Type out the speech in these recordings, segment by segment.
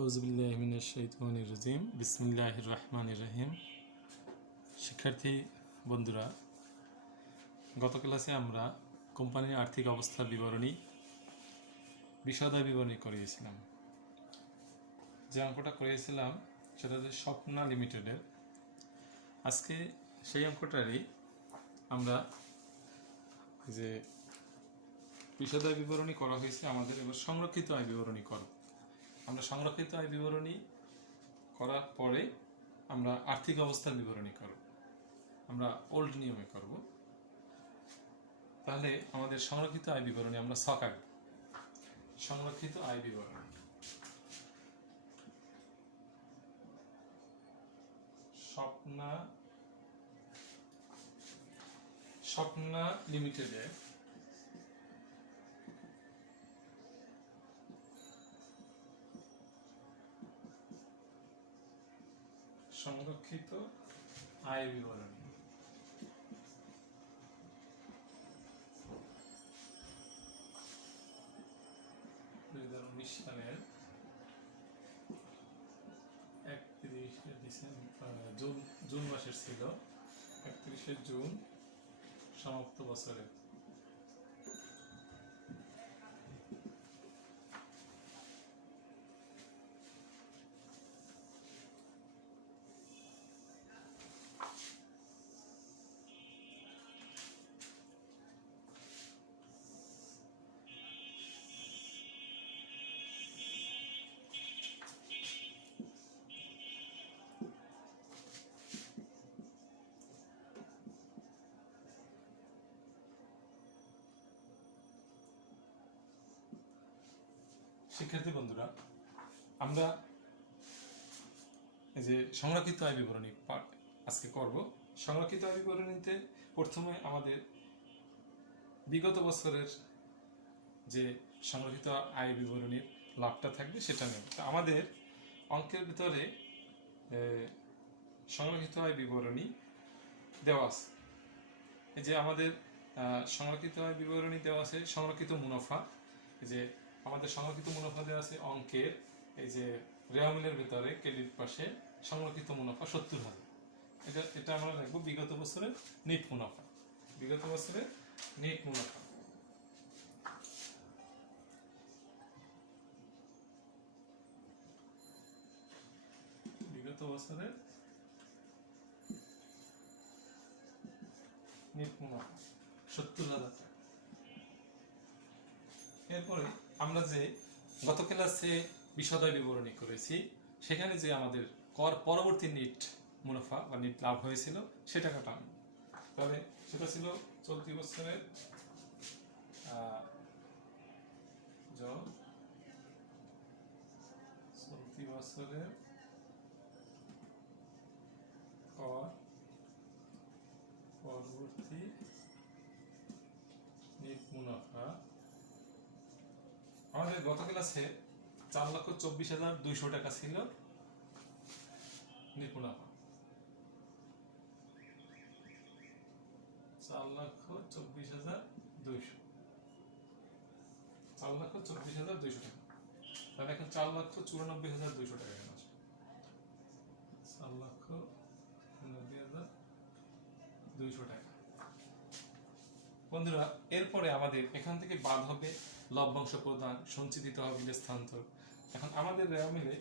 আউযুবিল্লাহি মিনাশ শাইতানির রাজিম বিসমিল্লাহির রহমানির রহিম। শিক্ষার্থী বন্ধুরা, গত ক্লাসে আমরা কোম্পানির আর্থিক অবস্থার বিবরণী বিশদায় বিবরণী করিয়েছিলাম। যে অঙ্কটা করিয়েছিলাম সেটা হচ্ছে স্বপ্না লিমিটেডের। আজকে সেই অঙ্কটারই আমরা যে বিশদায় বিবরণী করা হয়েছে, আমাদের এবার সংরক্ষিত আয় বিবরণী করব। আমরা সংরক্ষিত আয় বিবরণী করার পরে আমরা আর্থিক অবস্থার বিবরণী করব, আমরা ওল্ড নিয়মে করব। তাহলে আমাদের সংরক্ষিত আয় বিবরণী আমরা ছক আঁকব। সংরক্ষিত আয় বিবরণী, স্বপ্না লিমিটেডে সংরক্ষিত আয় বিবরণী। 2019 সালের 31 জুন মাসের ছিল, 31 জুন সমাপ্ত বছরের। শিক্ষার্থী বন্ধুরা, আমরা এই যে সংরক্ষিত আয় বিবরণী আজকে করব। সংরক্ষিত আয় বিবরণীতে প্রথমে আমাদের বিগত বছরের যে সংরক্ষিত আয় বিবরণীর লাভটা থাকবে সেটা নেব। আমাদের অঙ্কের ভিতরে সংরক্ষিত আয় বিবরণী দেওয়া আছে। এই যে আমাদের সংরক্ষিত আয় বিবরণী দেওয়া আছে সংরক্ষিত মুনাফা। এই যে আমাদের সংরক্ষিত মুনাফা দেওয়া আছে অঙ্কের এই যে রেওয়ামিলের ভিতরে ক্রেডিট পাশে সংরক্ষিত মুনাফা 70,000। এটা আমরা রাখবো বিগত বছরের নেট মুনাফা। বিগত বছরের নেট মুনাফা বিগত বছরের নেট মুনাফা 70,000 টাকা। এরপরে আমরা যে গত ক্লাসে বিশদায় বিবরণী করেছি সেখানে যে আমাদের কর পরবর্তী নেট মুনাফা বা নেট লাভ হয়েছিল সে টাকাটা আনব। তাহলে সেটা ছিল চলতি বছরের কর পরবর্তী নেট মুনাফা। আমাদের গত ক্লাসে 4,24,200 টাকা ছিল নেট মুনাফা। 4,24,200 টাকা। তাহলে এখন 4,94,200 টাকা কেন আছে? 4,94,200 টাকা। বন্ধুরা, এরপরে আমাদের এখান থেকে বাদ হবে লভ্যাংশ প্রদান, সঞ্চিত তহবিলের স্থানান্তর। এখন আমাদের রেওয়ামিলে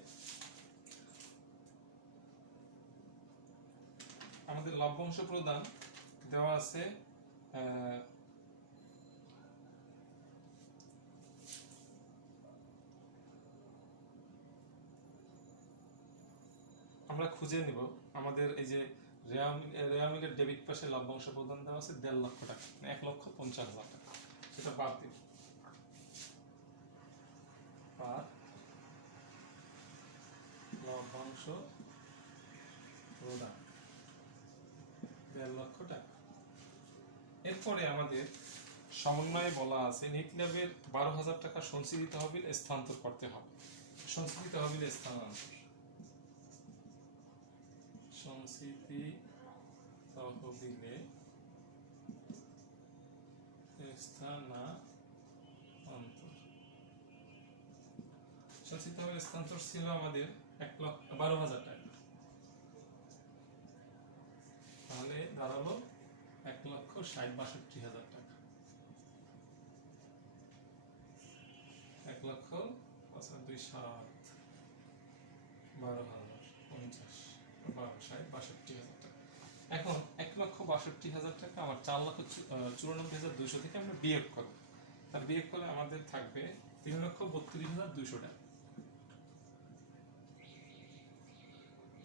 আমাদের লভ্যাংশ প্রদান দেওয়া আছে আমরা খুঁজে নিব। আমাদের এই যে রেওয়ামিলের ডেবিট পাশে লভ্যাংশ প্রদান দেওয়া আছে 1.5 লক্ষ টাকা, 1,50,000 টাকা। সেটা বাদ দিব। লভ্যাংশ প্রদান 1.5 লক্ষ টাকা। এরপরে আমাদের সমন্বয়ে বলা আছে নেট লাভের 12,000 টাকা সঞ্চিত তহবিল স্থানান্তর করতে হবে। সঞ্চিত তহবিল স্থানান্তর, সঞ্চিতি তহবিলে স্থানান্তর। সঞ্চিত স্থানান্তর ছিল আমাদের 1,12,000 টাকা, তাহলে দাঁড়ালো 1,60,62,000 টাকা। 1,62,7,12,50,50,60,62,000 টাকা। এখন 1,62,000 টাকা আমার 4,94,200 থেকে আমরা বিয়োগ করব। তার বিয়োগ করলে আমাদের থাকবে 3,32,200 টাকা।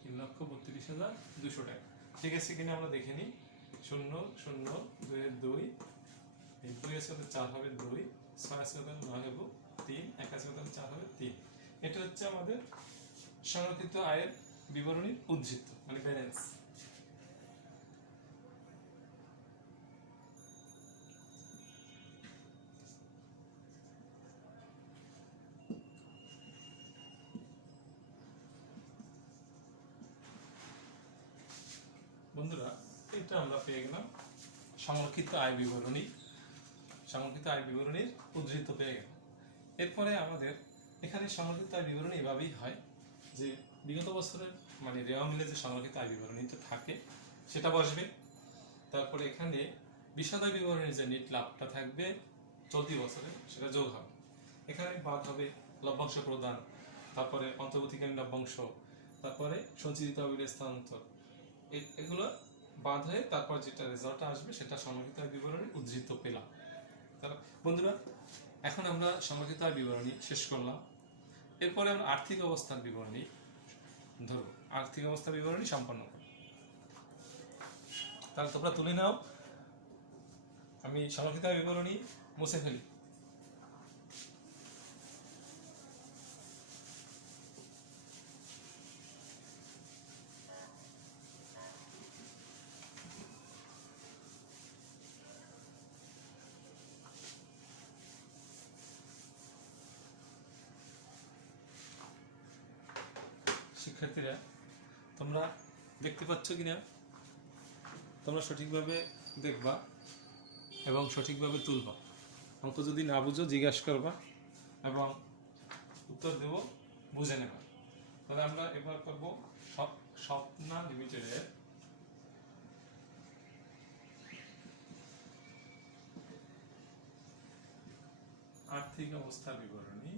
3,32,200 টাকা ঠিক আছে কিনা আমরা দেখে নিই। 0 0 2 2, এই 2 এর সাথে 4 হবে 2, 6 এর সাথে 9 হবে 3, 1 এর সাথে 4 হবে 3। এটা হচ্ছে আমাদের সংরক্ষিত আয়ের বিবরণীর উদ্ধৃত মানে ব্যালেন্স। বন্ধুরা, এটা আমরা পেয়ে গেলাম সংরক্ষিত আয় বিবরণী, সংরক্ষিত আয় বিবরণীর উদ্ধৃত পেয়ে গেলাম। এরপরে আমাদের এখানে সংরক্ষিত আয় বিবরণী এভাবেই হয় যে বিগত বছরের মানে রেওয়া মিলে যে সংরক্ষিত আয় বিবরণীটা থাকে সেটা বসবে। তারপরে এখানে বিশদ বিবরণীর যে নেট লাভটা থাকবে চলতি বছরে সেটা যোগ হবে। এখানে বাদ হবে লভ্যাংশ প্রদান, তারপরে অন্তর্বর্তীকালীন লভ্যাংশ, তারপরে সঞ্চিত তহবিলের স্থানান্তর, এগুলো বাদ হয়ে তারপর যেটা রেজাল্ট আসবে সেটা সংরক্ষিত আয় বিবরণী উদ্ধৃত পেলাম। তাহলে বন্ধুরা, এখন আমরা সংরক্ষিত আয় বিবরণী শেষ করলাম। এরপরে আমরা আর্থিক অবস্থার বিবরণী ধরো, আর্থিক অবস্থা বিবরণী সম্পন্ন করব। তাহলে তোমরা তুলে নাও, আমি সংরক্ষিত আয় বিবরণী মুছে ফেলি। শিক্ষার্থীরা, তোমরা দেখতে পাচ্ছ কিনা? তোমরা সঠিকভাবে দেখবা এবং সঠিকভাবে তুলবা। অঙ্ক যদি না বুঝো জিজ্ঞাসা করবা এবং উত্তর দেব, বুঝে নেবা। তাহলে আমরা এবার করব স্বপ্না লিমিটেডের আর্থিক অবস্থার বিবরণী।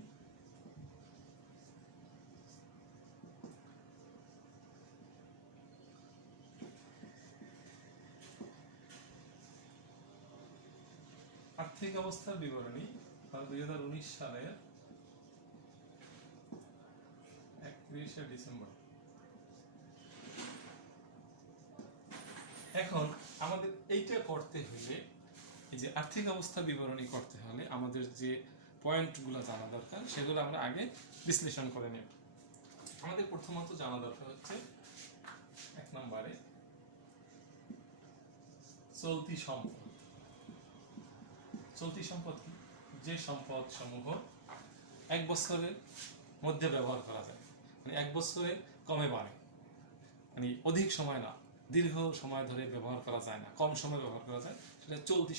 আর্থিক অবস্থার বিবরণী 2019 সালের 31শে ডিসেম্বর। এখন আমাদের এইটা করতে হলে, এই যে আর্থিক অবস্থা বিবরণী করতে হলে আমাদের যে পয়েন্টগুলো জানা দরকার সেগুলো আমরা আগে বিশ্লেষণ করে নেব। আমাদের প্রথমত জানা দরকার হচ্ছে 1 নম্বরে চলতি সম্পদ। চলতি সম্পদ কি? যে সম্পদ সমূহ 1 বছরের মধ্যে ব্যবহার করা যায়, মানে 1 বছরে কমে বাড়ে, মানে অধিক সময় না, দীর্ঘ সময় ধরে ব্যবহার করা যায় না, কম সময় ব্যবহার করা যায়, সেটা চলতি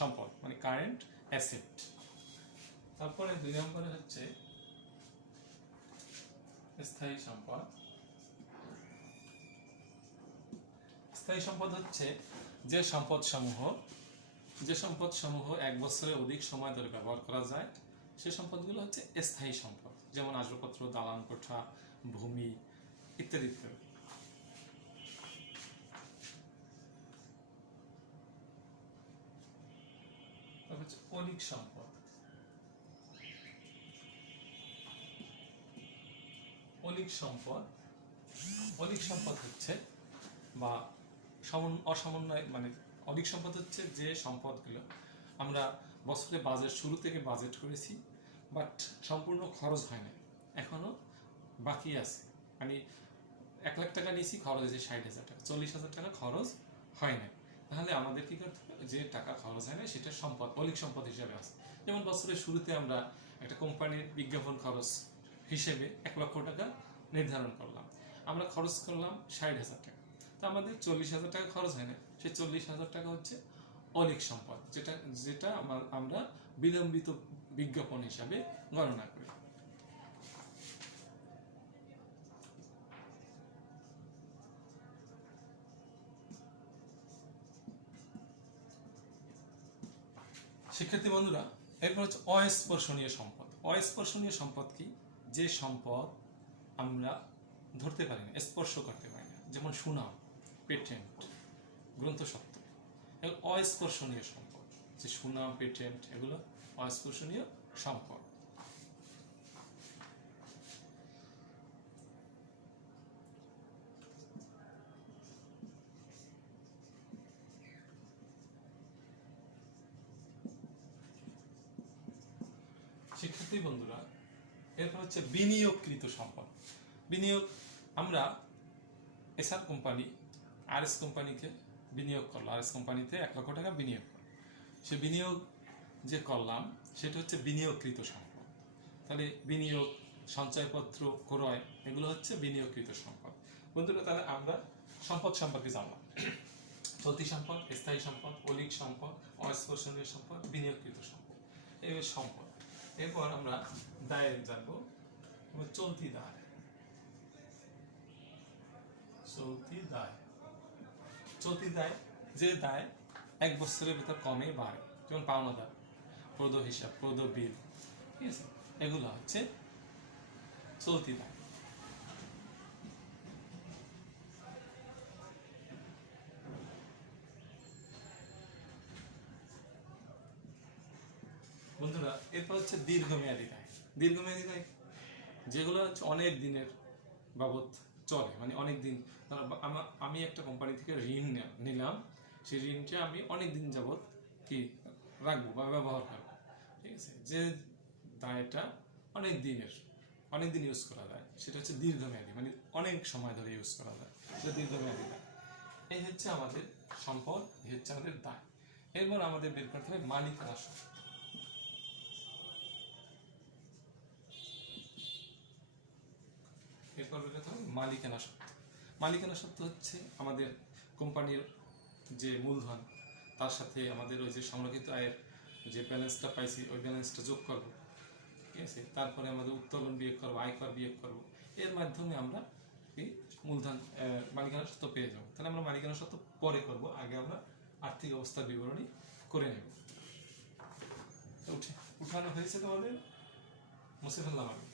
সম্পদ মানে কারেন্ট অ্যাসেট। তারপরে 2 নম্বরে হচ্ছে স্থায়ী সম্পদ। স্থায়ী সম্পদ হচ্ছে যে সম্পদ সমূহ 1 বছরের অধিক সময় ধরে ব্যবহার করা যায়, সে সম্পদগুলো হচ্ছে স্থায়ী সম্পদ, যেমন আসবাবপত্র, দালান কোঠা, ভূমি ইত্যাদি ইত্যাদি। তারপর হচ্ছে অলীক সম্পদ। অলীক সম্পদ হচ্ছে বা অসমন্বয়, মানে অলীক সম্পদ হচ্ছে যে সম্পদগুলো আমরা বছরে বাজেট শুরু থেকে বাজেট করেছি বাট সম্পূর্ণ খরচ হয় না, এখনো বাকি আছে, মানে 1 লাখ টাকা নিয়েছি, খরচ হয়েছে 60,000 টাকা, 40,000 টাকা খরচ হয় না। তাহলে আমাদের কি করতে হবে? যে টাকা খরচ হয় না সেটা সম্পদ, অলীক সম্পদ হিসেবে আছে। যেমন বছরের শুরুতে আমরা একটা কোম্পানির বিজ্ঞাপন খরচ হিসেবে 1 লক্ষ টাকা নির্ধারণ করলাম, আমরা খরচ করলাম 60,000 টাকা, তো আমাদের 40,000 টাকা খরচ হয় না, সেই 40,000 টাকা হচ্ছে অলীক সম্পদ, যেটা আমরা বিলম্বিত বিজ্ঞাপন হিসাবে গণনা করি। শিক্ষার্থী বন্ধুরা, এরপর হচ্ছে অস্পর্শনীয় সম্পদ। অস্পর্শনীয় সম্পদ কি? যে সম্পদ আমরা ধরতে পারি না, স্পর্শ করতে পারি না, যেমন সুনাম, পেটেন্ট, গ্রন্থসত্ত্ব, এগুলো অস্পর্শনীয় সম্পদ। যে সুনাম, পেটেন্ট, এগুলো অস্পর্শনীয় সম্পদ। শিক্ষার্থী বন্ধুরা, এরপর হচ্ছে বিনিয়োগকৃত সম্পদ। বিনিয়োগ, আমরা এসআর কোম্পানি আরএস কোম্পানিকে বিনিয়োগ করলো, আরএস কোম্পানিতে 1 লক্ষ টাকা বিনিয়োগ করলো। সে বিনিয়োগ যে করলাম সেটা হচ্ছে বিনিয়োগকৃত সম্পদ। তাহলে বিনিয়োগ, সঞ্চয়পত্র ক্রয়, এগুলো হচ্ছে বিনিয়োগকৃত সম্পদ। বন্ধুরা, তাহলে আমরা সম্পদ সম্পর্কে জানলাম। চলতি সম্পদ, স্থায়ী সম্পদ, অলিক সম্পদ, অস্পর্শনীয় সম্পদ, বিনিয়োগকৃত সম্পদ, এই সম্পদ। এরপর আমরা দায় জানবো। চলতি দায়। চলতি দায়, চলতি দায় যে দায় 1 বছরের ভিতর কমে বাড়ে, যেমন পাওনাদার, প্রদ হিসাব, প্রদ বিল, ঠিক আছে, এগুলো হচ্ছে চলতি দায়। বন্ধুরা, এরপর হচ্ছে দীর্ঘমেয়াদী দায়। দীর্ঘমেয়াদী দায় যেগুলো হচ্ছে অনেক দিনের বাবদ চলে, মানে অনেক দিন। আমি একটা কোম্পানি থেকে ঋণ নিলাম, সেই ঋণটা আমি অনেক দিন যাবত কি রাখবো বা ব্যবহার করবো, ঠিক আছে। যে দায়টা অনেক দিনের, অনেক দিন ইউজ করা যায়, সেটা হচ্ছে দীর্ঘমেয়াদী, মানে অনেক সময় ধরে ইউজ করা যায়, সেটা দীর্ঘমেয়াদী দায়। এই হচ্ছে আমাদের সম্পদ, এই হচ্ছে আমাদের দায়। এরপর আমাদের বের করতে হবে মালিকানা সত্ত্ব। এরপর বের করতে হবে মালিকানা সত্ত্ব। মালিকানা সত্ত্ব হচ্ছে আমাদের কোম্পানির যে মূলধন, তার সাথে আমাদের ওই যে সংরক্ষিত আয়ের যে ব্যালেন্সটা পাইছি, ওই ব্যালেন্সটা যোগ করব, ঠিক আছে। তারপরে আমাদের উত্তোলন বিয়োগ করবো, আয়কর বিয়োগ করবো, এর মাধ্যমে আমরা এই মূলধন মালিকানা সত্ত্ব পেয়ে যাবো। তাহলে আমরা মালিকানা সত্ত্ব পরে করব, আগে আমরা আর্থিক অবস্থার বিবরণী করে নেব। উঠানো হয়েছে তোমাদের? মুছে ফেললাম আমি।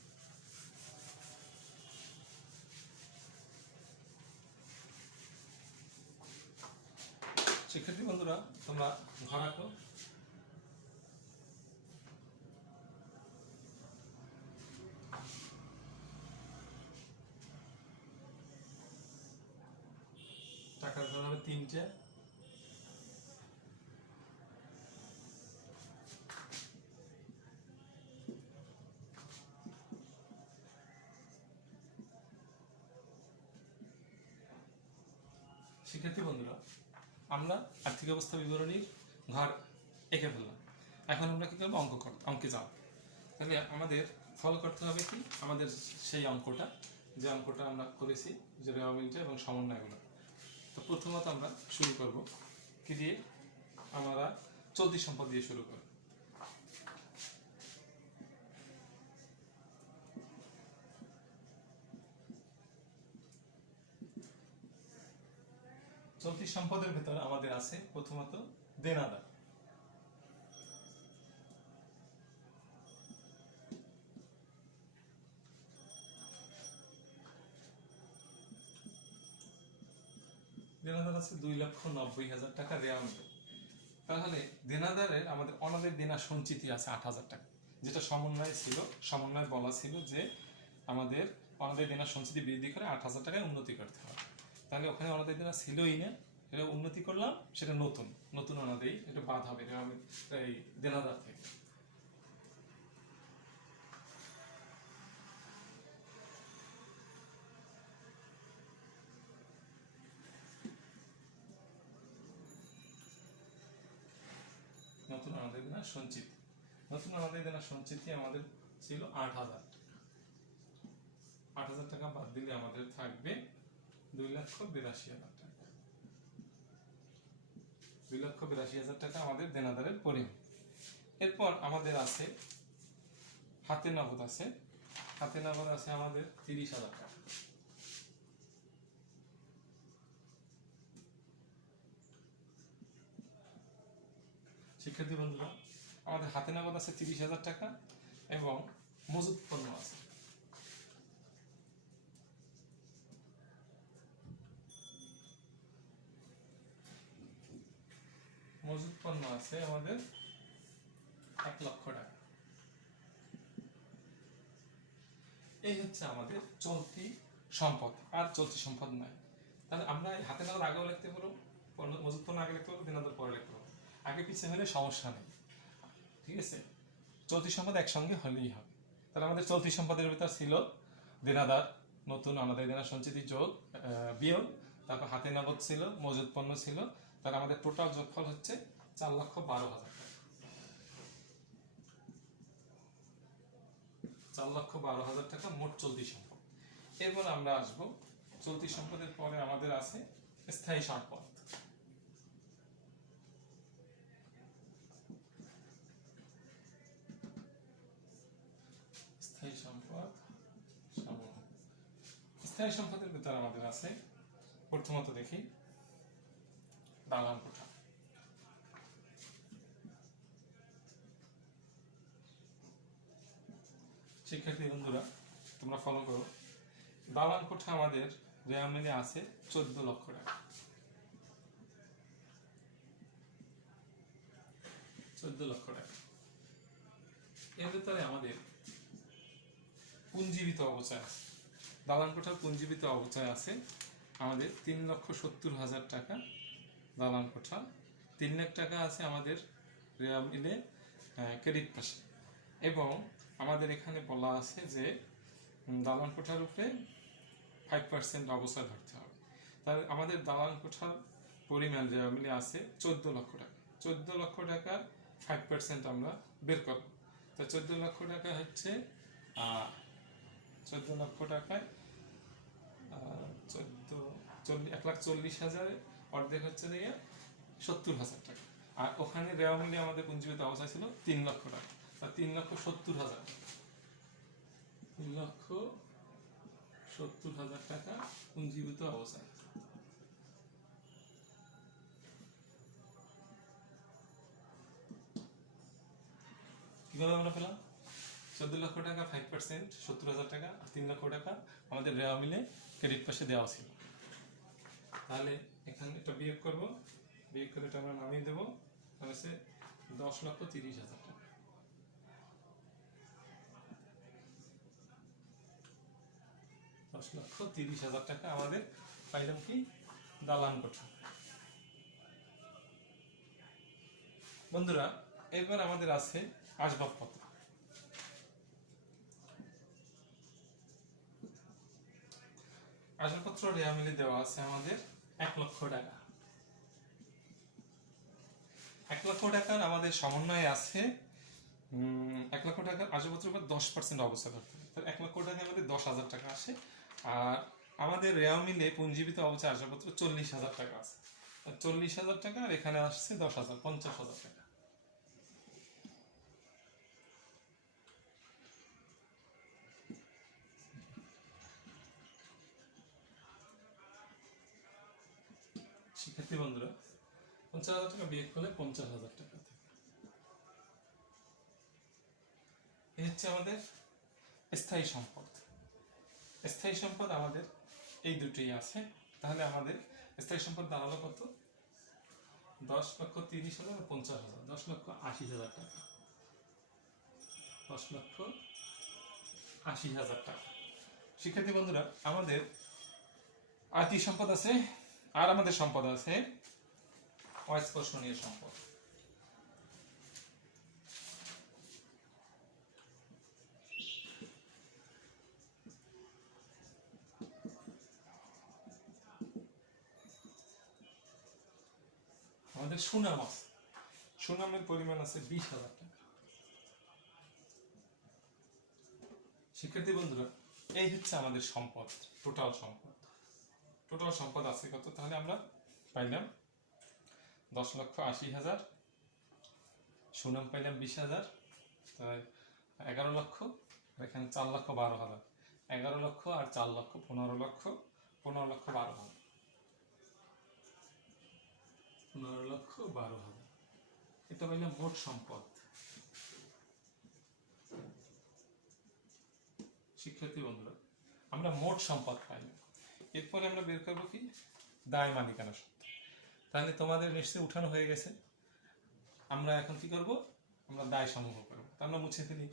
শিক্ষার্থী বন্ধুরা, তোমরা ঘর আঁকো। টাকার ঘর হবে 3টে। শিক্ষার্থী বন্ধুরা, আমরা আর্থিক অবস্থা বিবরণীর ঘর এঁকে ফেললাম। এখন আমরা কি করবো? অঙ্কে যাব। তাহলে আমাদের ফলো করতে হবে কি? আমাদের সেই অঙ্কটা, যে অঙ্কটা আমরা করেছি, যে রেওয়ামিলটা এবং সমন্বয়গুলো। তো প্রথমত আমরা শুরু করব কি দিয়ে? আমরা চলতি সম্পদ দিয়ে শুরু করব। চলতি সম্পদের ভেতর আমাদের আছে প্রথমত দেনাদার। দেনাদার আছে 2,90,000 টাকা দেওয়া হবে। তাহলে দেনাদারের আমাদের অনাদায় দেনা সঞ্চিতি আছে 8,000 টাকা, যেটা সমন্বয় ছিল। সমন্বয় বলা ছিল যে আমাদের অনাদায় দেনা সঞ্চিতি বৃদ্ধি করে 8,000 টাকায় উন্নতি করতে হবে। তাহলে ওখানে অনাদায় দেনা ছিলই না, এটা উন্নতি করলাম, সেটা নতুন নতুন অনাদায়ী, এটা বাদ হবে এই দেনাদার থেকে। নতুন অনাদায় দেনা সঞ্চিতি, নতুন অনাদায় দেনা সঞ্চিতি আমাদের ছিল 8,000 টাকা। 8,000 টাকা বাদ দিলে আমাদের থাকবে 2,82,000 টাকা। 2,82,000 টাকা আমাদের দেনাদারের পরিমাণ। এরপর আমাদের আছে হাতে নগদ আছে। হাতে নগদ আছে আমাদের 30,000 টাকা। শিক্ষার্থী বন্ধুরা, আমাদের হাতে নগদ আছে 30,000 টাকা এবং মজুত পণ্য আছে আমাদের 1 লক্ষ টাকা। এই হচ্ছে আমাদের চলতি সম্পদ, আর চলতি সম্পদ নাই। তাহলে আমরা হাতে নগদ আগেও লিখতে পারবো, মজুত পণ্য আগে লিখতে পারবো, দিনাদার পরে লিখতে পারবো, আগে পিছিয়ে হলে সমস্যা নেই, ঠিক আছে। চলতি সম্পদ একসঙ্গে হলেই হবে। তাহলে আমাদের চলতি সম্পদের ভিতর ছিল দিনাদার, নতুন আমাদের দিনার সঞ্চিতি যোগ বিয়োগ, তারপর হাতে নগদ ছিল, মজুত পণ্য ছিল। তাহলে আমাদের টোটাল যোগফল হচ্ছে 4,12,000 টাকা। 4,12,000 টাকা মোট চলতি সম্পদ। এরপর আমরা আসবো চলতি সম্পদের পরে আমাদের আছে স্থায়ী সম্পদ। স্থায়ী সম্পদের ভিতরে আমাদের আছে, প্রথমত দেখি দালান কোঠা। শিক্ষার্থী বন্ধুরা তোমরা ফলো করো। দালান কোঠা আমাদের রেওয়া মিলে আছে 14 লক্ষ টাকা। 14 লক্ষ টাকা। এর ভিতরে আমাদের পুঞ্জীবিত অবস্থায় আছে, দালান কোঠার পুঞ্জীবিত অবস্থায় আছে আমাদের 3,70,000 টাকা দালান কোঠা। 3 লাখ টাকা আছে আমাদের রেওয়া মিলে ক্রেডিট পাশে, এবং আমাদের এখানে বলা আছে যে দালান কোঠার উপরে 5% অবস্থায় ধরতে হবে। তাহলে আমাদের দালান কোঠার পরিমাণ রেওয়া মিলে আছে 14 লক্ষ টাকা। 14 লক্ষ টাকার 5% আমরা বের করব। তো 14 লক্ষ টাকা হচ্ছে 14 লক্ষ টাকায় 1,40,000 অর্ধেক হচ্ছে 70,000 টাকা। আর ওখানে রেওয়া মিলে আমাদের পুঞ্জীবিত অবস্থা ছিল 3 লক্ষ টাকা। 3,70,000 3,70,000 টাকা পুঞ্জীবিত অবস্থায়। কিভাবে আমরা পেলাম? 14 লক্ষ টাকা 5%, 70,000 টাকা, আর 3 লক্ষ টাকা আমাদের রেওয়া মিলে ক্রেডিট পাশে দেওয়া ছিল। তাহলে এখানে এটা বিয়োগ করব, বিয়োগ করে এটা আমরা নামিয়ে দেবো, তাহলে 10,30,000 টাকা। 10,30,000 টাকা আমাদের পাইলাম কি দালান কোঠা। বন্ধুরা এবার আমাদের আছে আসবাবপত্র। আসবাবপত্র রেওয়া মিলে দেওয়া আছে আমাদের 1 লক্ষ টাকা। 1 লক্ষ টাকার আমাদের সমন্বয়ে আছে 1 লক্ষ টাকার আসবাবপত্রের উপর 10% অবস্থা ধরতে হবে। তাহলে 1 লক্ষ টাকা আমাদের 10,000 টাকা আসে। আর আমাদের রেওয়া মিলে পুঞ্জীবিত অবস্থায় আসবাবপত্র 40,000 টাকা আছে। 40,000 টাকা, আর এখানে আসছে 10,000, 50,000 টাকা। শিক্ষার্থী বন্ধুরা 50,000 টাকা বিয়োগ করলে 50,000 টাকা থাকে। এই হচ্ছে আমাদের স্থায়ী সম্পদ। স্থায়ী সম্পদ আমাদের এই দুটোই আছে। তাহলে আমাদের স্থায়ী সম্পদ দাঁড়ালো কত? 10,30,000 আর 50,000, 10,80,000 টাকা। 10,80,000 টাকা। শিক্ষার্থী বন্ধুরা আমাদের আর কি সম্পদ আছে? আর আমাদের সম্পদ আছে অস্পর্শনীয় সম্পদ। আমাদের সুনাম আছে, সুনামের পরিমাণ আছে 20,000 টাকা। শিক্ষার্থী বন্ধুরা এই হচ্ছে আমাদের সম্পদ, টোটাল সম্পদ। টোটাল সম্পদ আছে কত? তাহলে আমরা পাইলাম 10,80,000, সুনাম পাইলাম 20,000, তাই 11 লক্ষ, এখানে 4,12,000, 11 লক্ষ আর 4 লক্ষ 15 লক্ষ, 15,12,000, 15,12,000। এটা পাইলাম মোট সম্পদ। শিক্ষার্থী বন্ধুরা, আমরা মোট সম্পদ পাইলাম। এরপরে আমরা বের করবো কি দায় মালিকানা সত্ত্ব। তাহলে তোমাদের নিশ্চয়ই উঠানো হয়ে গেছে। আমরা এখন কি করব, আমরা দায় সমূহ করবো। তা আমরা মুছে ফেলি।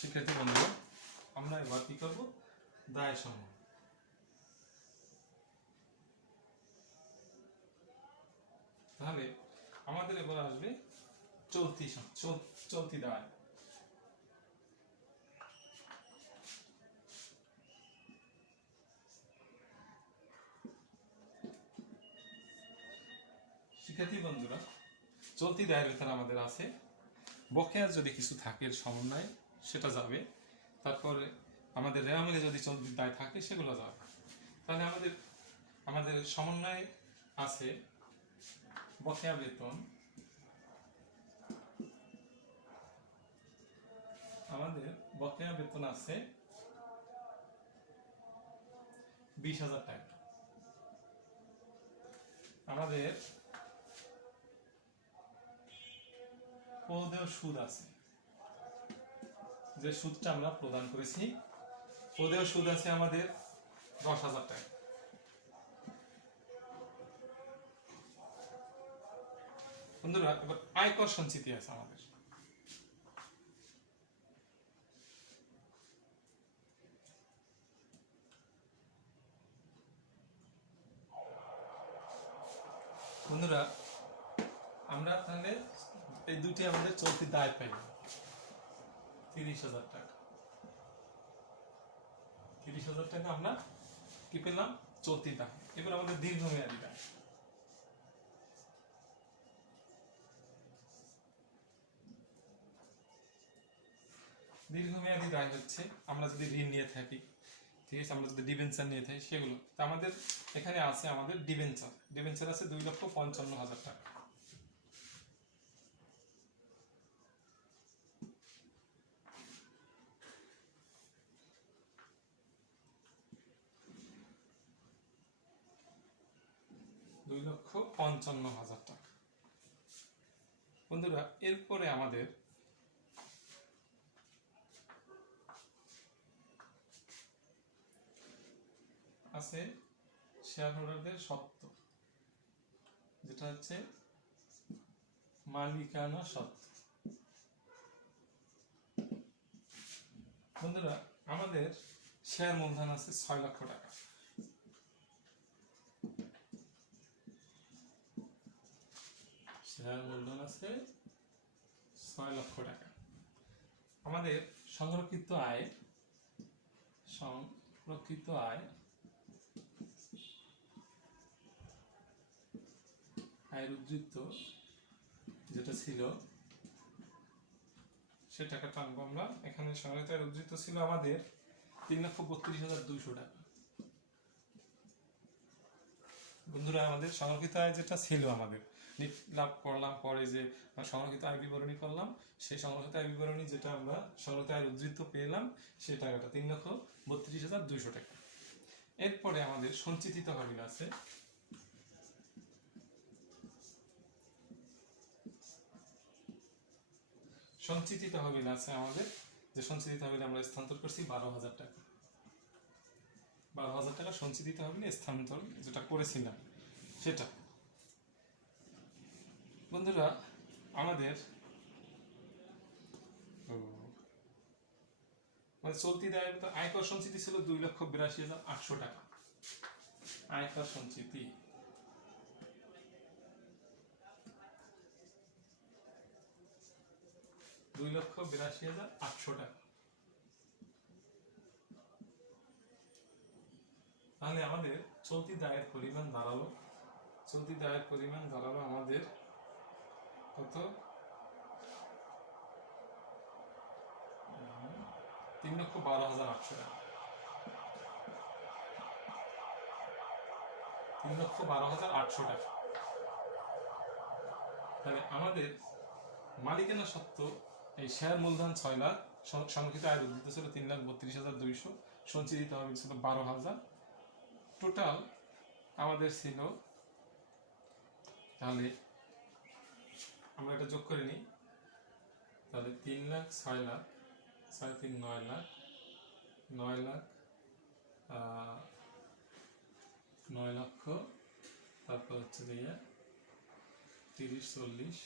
শিক্ষার্থী বন্ধুরা, আমরা এবার কি করবো দায় সমূহ। তাহলে আমাদের এবার আসবে চলতি দায়। শিক্ষার্থী বন্ধুরা, চলতি দায়ের ভেতরে আমাদের আছে বকেয়া যদি কিছু থাকে সমন্বয় সেটা যাবে, তারপরে আমাদের রেওয়ামিলে যদি চলতি দায় থাকে সেগুলো যাবে। তাহলে আমাদের সমন্বয় আছে বকেয়া বেতন, আমাদের বকেয়া বেতন আছে 20,000 টাকা। আমাদের প্রদেয় সুদ আছে, যে সুদটা আমরা প্রদান করেছি, প্রদেয় সুদ আছে আমাদের 10,000 টাকা। বন্ধুরা, এবার আয়কর সঞ্চিতি আছে আমাদের। বন্ধুরা, আমরা তাহলে এই দুটি আমাদের চলতি দায় পাইলাম 30,000 টাকা। 30,000 টাকা আমরা কি পেলাম চলতি দায়। এবার আমাদের দীর্ঘমেয়াদী দায়। দীর্ঘমেয়াদী দায় হচ্ছে আমরা যদি ঋণ নিয়ে থাকি, ঠিক আছে, আমরা যদি ডিবেঞ্চার নিয়ে থাকি সেগুলো। তা আমাদের এখানে আছে আমাদের ডিবেঞ্চার আছে 2,55,000 টাকা। $2,55,000 টাকা। বন্ধুরা, এরপরে আমাদের আছে শেয়ার হোল্ডারদের সত্ত্ব, যেটা হচ্ছে মালিকানা সত্ত্ব। বন্ধুরা, আমাদের শেয়ার মূলধন আছে 6 লক্ষ টাকা। শেয়ার মূলধন আছে 6 লক্ষ টাকা। আমাদের সংরক্ষিত আয় আয়ের উদ্বৃত্ত যেটা ছিল সে টাকাটা আনবো আমরা। এখানে সংরক্ষিত আয়ের উদ্বৃত্ত ছিল আমাদের 3,32,200 টাকা। বন্ধুরা, আমাদের সংরক্ষিত আয় যেটা ছিল আমাদের লাভ করলাম, পরে যে সংরক্ষিত আয় বিবরণী করলাম, সেই সংরক্ষিত আয় বিবরণী যেটা আমরা সংরক্ষিত আয়ের উদ্বৃত্ত পেলাম সেই টাকাটা 3,32,200 টাকা। এরপরে আমাদের সঞ্চিত তহবিল আছে আমাদের, যে সঞ্চিত তহবিল আমরা স্থানান্তর করছি 12,000 টাকা। 12,000 টাকা সঞ্চিত তহবিলে স্থানান্তর যেটা করেছিলাম সেটা। বন্ধুরা, আমাদের চলতি দায়ের আয়কর সঞ্চিতি ছিল 2,82,800 টাকা। আয়কর সঞ্চিতি $2,82,800 টাকা। তাহলে আমাদের চলতি দায়ের পরিমাণ দাঁড়ালো আমাদের কত, 3,12,800 টাকা। 3,12,800 টাকা। তাহলে আমাদের মালিকানা সত্ত্ব এই শেয়ার মূলধন 6 লাখ, সংরক্ষিত আয় উদ্ধৃত ছিল 3,32,200, সঞ্চিত তহবিল ছিল 12,000। টোটাল আমাদের ছিল, তাহলে আমরা এটা যোগ করে নিই, তাহলে 3 লাখ 6 লাখ 6 3 9 লাখ 9 লাখ 9 লক্ষ, তারপর হচ্ছে যে 30 40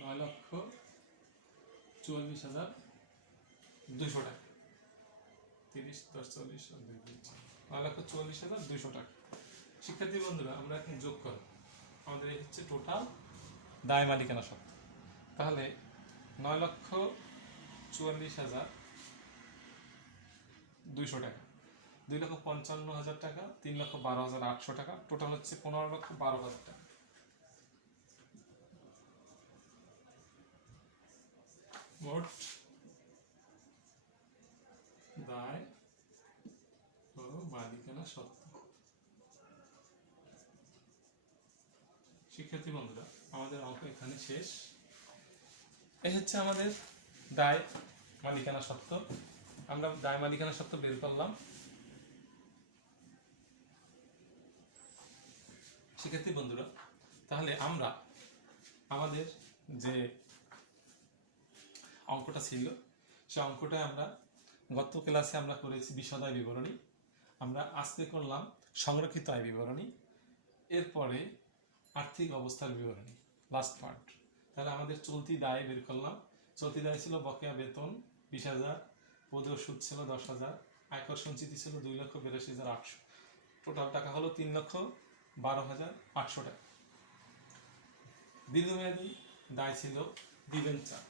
9,44,200 টাকা। 30 10 40 9,44,200 টাকা। শিক্ষার্থী বন্ধুরা, আমরা এখন যোগ করব, আমাদের এই হচ্ছে টোটাল দায় মালিকানা সত্ত্ব। তাহলে 9,44,200 টাকা, 2,55,000 টাকা, 3,12,800 টাকা, টোটাল হচ্ছে 15,12,000 টাকা। মোট দায় ও মালিকানা সত্ত্ব। শিক্ষার্থী বন্ধুরা, আমাদের অঙ্ক এখানে শেষ। এই হচ্ছে আমাদের দায় মালিকানা সত্ত্ব। আমরা দায় মালিকানা সত্ত্ব বের করলাম। শিক্ষার্থী বন্ধুরা, তাহলে আমরা আমাদের যে অঙ্কটা ছিল সেই অঙ্কটা আমরা গত ক্লাসে আমরা করেছি বিশদ আয় বিবরণী, আমরা আজকে করলাম সংরক্ষিত আয় বিবরণী, এরপরে আর্থিক অবস্থার বিবরণী, লাস্ট পার্ট। তাহলে আমাদের চলতি দায় বের করলাম। চলতি দায় ছিল বকেয়া বেতন 20,000, পদেয় সুদ ছিল 10,000, আয়কর সঞ্চিতি ছিল 2,82,800, টোটাল টাকা হলো 3,12,800 টাকা। দীর্ঘমেয়াদী দায় ছিল ডিবেঞ্চার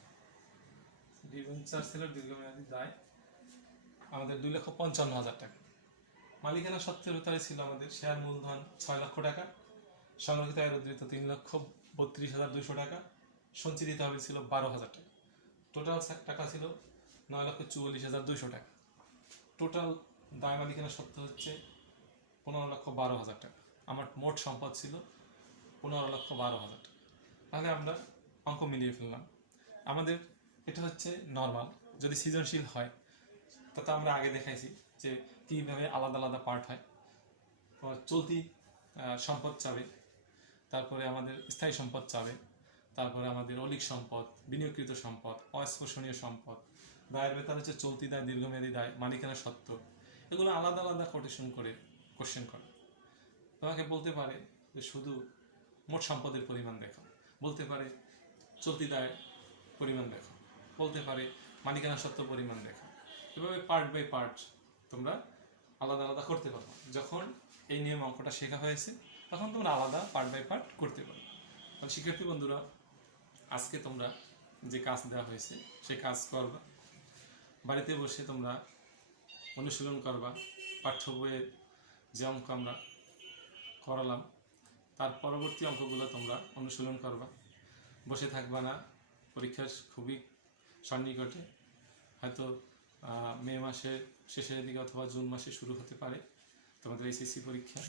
ছিল দীর্ঘমেয়াদী দায় আমাদের 2,55,000 টাকা। মালিকানা সত্ত্বের উত্তরে ছিল আমাদের শেয়ার মূলধন 6 লক্ষ টাকা, সংরক্ষিত আয়ের উদ্ধৃত 3,32,200 টাকা, সঞ্চিত তহবিল ছিল 12,000 টাকা, টোটাল টাকা ছিল 9,44,200 টাকা। টোটাল দায় মালিকানা সত্ত্ব হচ্ছে 15,12,000 টাকা। আমার মোট সম্পদ ছিল 15,12,000 টাকা। তাহলে আমরা অঙ্ক মিলিয়ে ফেললাম। আমাদের এটা হচ্ছে নর্মাল, যদি সৃজনশীল হয় তাতে আমরা আগে দেখাইছি যে কীভাবে আলাদা আলাদা পার্ট হয়। চলতি সম্পদ চাবে, তারপরে আমাদের স্থায়ী সম্পদ চাবে, তারপরে আমাদের অলিক সম্পদ, বিনিয়োগকৃত সম্পদ, অস্পর্শনীয় সম্পদ, দায়ের বেতন হচ্ছে চলতি দায়, দীর্ঘমেয়াদী দায়, মালিকানা সত্ত্ব, এগুলো আলাদা আলাদা কোটেশন করে কোশ্চেন করে। তোমাকে বলতে পারে যে শুধু মোট সম্পদের পরিমাণ দেখো, বলতে পারে চলতি দায় পরিমাণ দেখো, বলতে পারে মালিকানা সত্ত্ব পরিমাণ দেখো। এভাবে পার্ট বাই পার্ট তোমরা আলাদা আলাদা করতে পারো। যখন এই নিয়ম অঙ্কটা শেখা হয়েছে তখন তোমরা আলাদা পার্ট বাই পার্ট করতে পারো। তাহলে শিক্ষার্থী বন্ধুরা, আজকে তোমরা যে কাজ দেওয়া হয়েছে সেই কাজ করবা, বাড়িতে বসে তোমরা অনুশীলন করবা। পাঠ্য বইয়ের যে অঙ্ক আমরা করালাম তার পরবর্তী অঙ্কগুলো তোমরা অনুশীলন করবা, বসে থাকবা না। পরীক্ষা খুবই সন্নিকটে, হয়তো মে মাসের শেষের দিকে অথবা জুন মাসে শুরু হতে পারে তোমাদের এইচএসসি পরীক্ষা।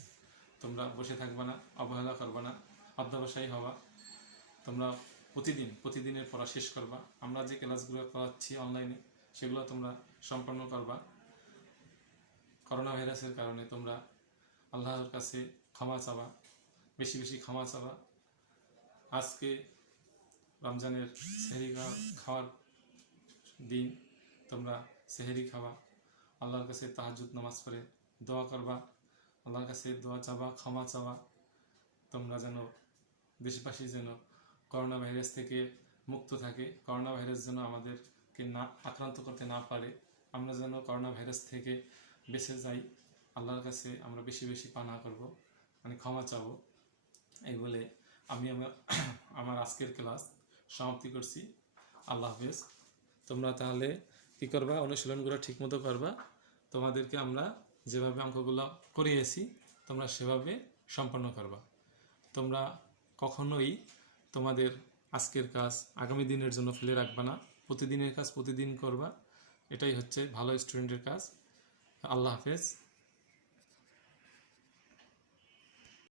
তোমরা বসে থাকবা না, অবহেলা করবা না, অধ্যবসায়ী হবা। তোমরা প্রতিদিনের পড়া শেষ করবা। আমরা যে ক্লাসগুলো করাচ্ছি অনলাইনে সেগুলো তোমরা সম্পন্ন করবা। করোনা ভাইরাসের কারণে তোমরা আল্লাহর কাছে ক্ষমা চাওয়া, বেশি বেশি ক্ষমা চাওয়া। আজকে রমজানের সেহরি খাওয়ার দিন, তোমরা সেহরি খাওয়া, আল্লাহর কাছে তাহাজ্জুদ নামাজ পড়ে দোয়া করবা, আল্লাহর কাছে দোয়া চাওয়া, ক্ষমা চাওয়া। তোমরা যেন দেশবাসী যেন করোনা ভাইরাস থেকে মুক্ত থাকে, করোনা ভাইরাস যেন আমাদেরকে না আক্রান্ত করতে না পারে, আমরা যেন করোনা ভাইরাস থেকে বেঁচে যাই। আল্লাহর কাছে আমরা বেশি বেশি পানা করব, মানে ক্ষমা চাবো। এই বলে আমি আমার আজকের ক্লাস সমাপ্তি করছি। আল্লাহ হাফেজ। তোমরা তাহলে কী করবা, অনুশীলনগুলো ঠিকমতো করবা। তোমাদেরকে আমরা যেভাবে অঙ্কগুলো করিয়েছি তোমরা সেভাবে সম্পন্ন করবা। তোমরা কখনোই তোমাদের আজকের কাজ আগামী দিনের জন্য ফেলে রাখবা না, প্রতিদিনের কাজ প্রতিদিন করবা। এটাই হচ্ছে ভালো স্টুডেন্টের কাজ। আল্লাহ হাফেজ।